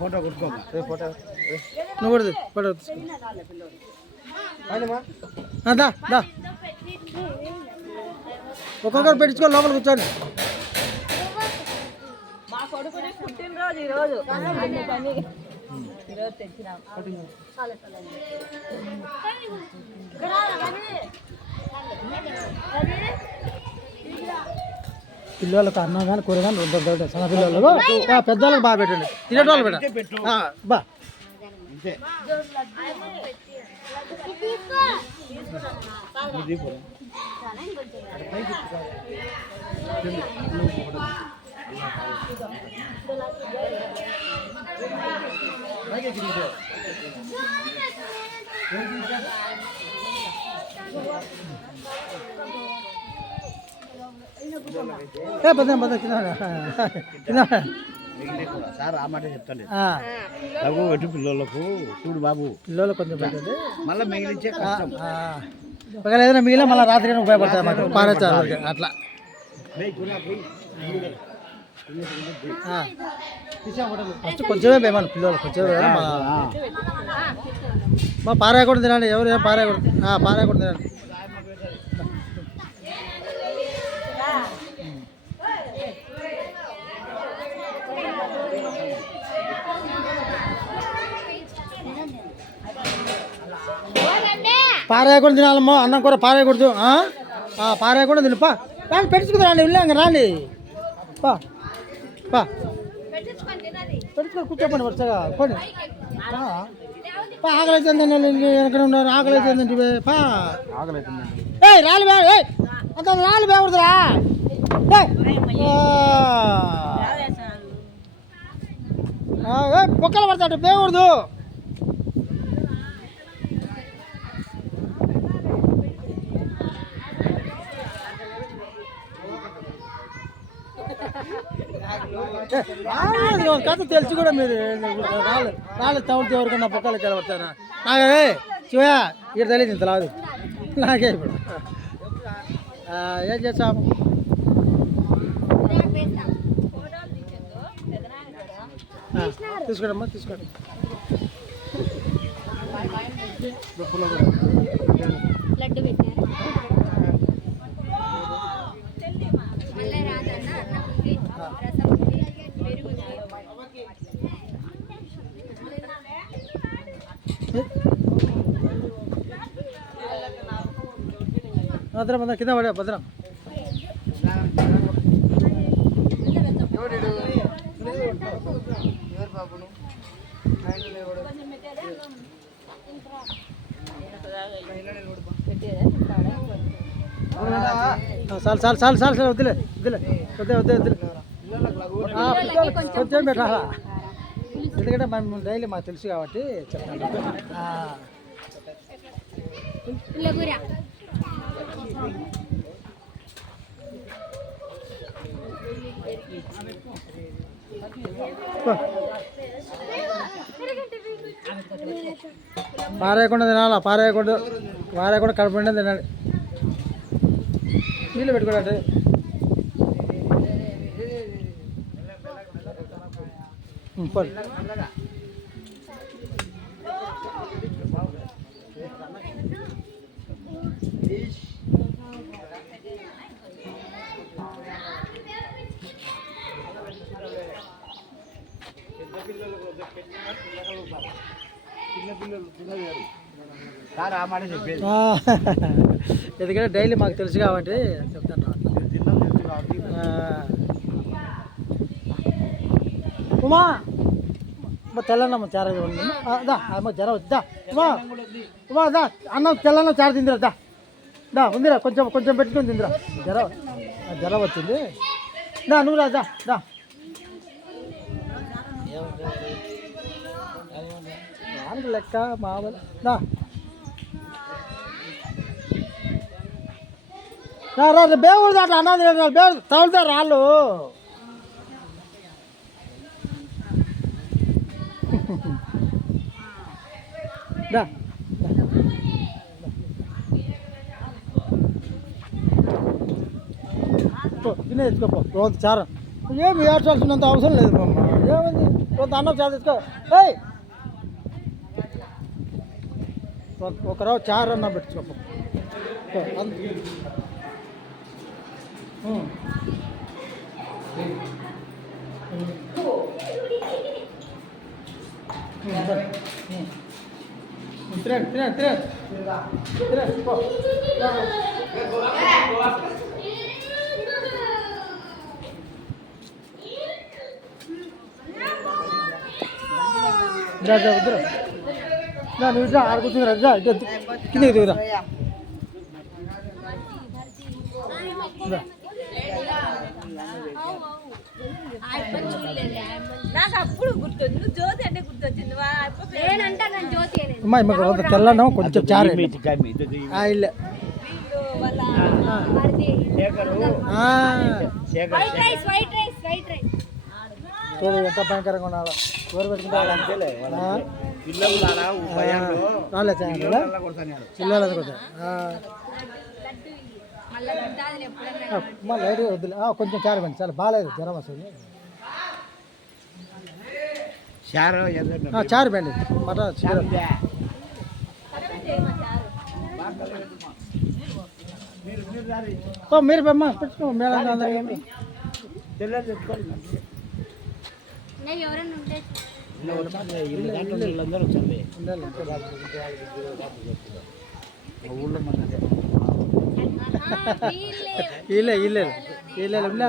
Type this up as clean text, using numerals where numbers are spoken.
Photo కొట్టుకో photo నువ్వు కూడా ఫోటో తీసుకో ఒక్కొక్కరు పెట్టించుకో లోపల కూర్చోండి. మా కొడుకుని పుట్టినరోజు ఈరోజు ఈరోజు తెచ్చినాం. పిల్లలకు అన్నం కానీ కూర కానీ రెండు చిన్న పిల్లలకు పెద్దవాళ్ళకి బాగా పెట్టండి. తినేటోళ్ళు పెట్ట బా సార్ ఆ మాట చెప్తాను. పిల్లలకు చూడు బాబు, పిల్లలు కొంచెం పెట్టండి. మళ్ళీ మిగిలించే ఒకవేళ ఏదైనా మిగిలిన మళ్ళీ రాత్రి ఉపయోగపడతాయి మాకు పారేచాలి అట్లా. ఫస్ట్ కొంచెమే వేయమని పిల్లలు కొంచెమే మా పారేయకూడదు తినండి. ఎవరు ఏం పారేయకూడదు పారేయకూడదు తినండి. పారేయకుండా తినాలమ్మో, అన్నం కూర పారేయకూడదు. పారేయకుండా తిను. పా రాండి పెట్టుకుని రండి, వెళ్ళాక రాండి. పా పా పెట్టుకొని కూర్చోపండి వరుసగా పోనీ. ఆకలి అవుతుందండి, ఎక్కడ ఉన్నారు? ఆకలి అవుతుందండి. పా రాలి బే అంత రాలి బేకూడదురా. బొక్కలు పడతాడు బేకూడదు. కథ తెలిసి కూడా మీరు రాలేదు తవ్వులతో ఎవరికన్నా పొక్కలు కలబడతారా? నాకే శివయా ఇక్కడ తెలియదు, ఇంత రాదు నాకే. ఇప్పుడు ఏం చేస్తాము? తీసుకోండమ్మా తీసుకోండి. లడ్డు పెట్టారు. భద్రం భద్రం కింద పడే భద్రం. చాలు చాలు చాలు చాలు చాలు వద్దులే వద్దులే వద్దే వద్దే వద్దులే కొంచెం పెట్టాలా, ఎందుకంటే మేము డైలీ మాకు తెలుసు కాబట్టి చెప్తాను. పారేయకుండా తినాలా, పారేయకుండా కడుపు నిండా తినాలి. నీళ్ళు పెట్టుకోండి. ఎందుకంటే డైలీ మాకు తెలుసు కాబట్టి చెప్తాను. ఉమా తెల్లన్నమ్మ చార అమ్మ జ్వరం వచ్చిందా? ఉమా ఉమా దా అన్నం తెల్లన్నం చార తిందిరా. దా ఉందిరా, కొంచెం కొంచెం పెట్టుకొని తిందిరా. జ్వరం వచ్చింది. దా నువ్వు రా దా. దానికి లెక్క మామూలు. దా బేగుడు అట్లా అన్నది బేగు తగులుతారు రాళ్ళు. దా తినే తెచ్చుకోపో రోజు చారు ఏమి ఏడ్చాల్సినంత అవసరం లేదు అమ్మ ఏముంది రోజు అన్నం చారు తెచ్చుకో ఏయ్ ఒక రోజు చారు అన్నం పెట్టుకోపో తినండి తినండి తినండి తినండి పో వద్దురా నువ్వు ఇట్లా ఆడ కూర్చుందిరా ఇట్లా ఇటు కిందకి దిగురా నాకు అప్పుడు గుర్తొచ్చింది నువ్వు జ్యోతి అంటే గుర్తొచ్చింది నేనంటా నేను జ్యోతి అనేది అమ్మాయి మాకు తెల్లన్నం కొంచెం చారు ఇల్లే వాళ్ళ white rice white rice white rice చూడు ఎంత భయంకరంగా ఉన్నాడు ఎవరు పెట్టుకుంటారు రాలే చిల్లలు మళ్ళీ పెట్టాలి ఎప్పుడన్నా మళ్ళీ లైట్గా వద్దులే కొంచెం చారు పండి చాలా బాగాలేదు జ్వరం వస్తుంది చారు పండి మటన్ మీరు బమ్మ పెట్టుకో మేడం అందరికీ నేను ఎవరైనా ఉంటే వీళ్ళే వీళ్ళే వీళ్ళే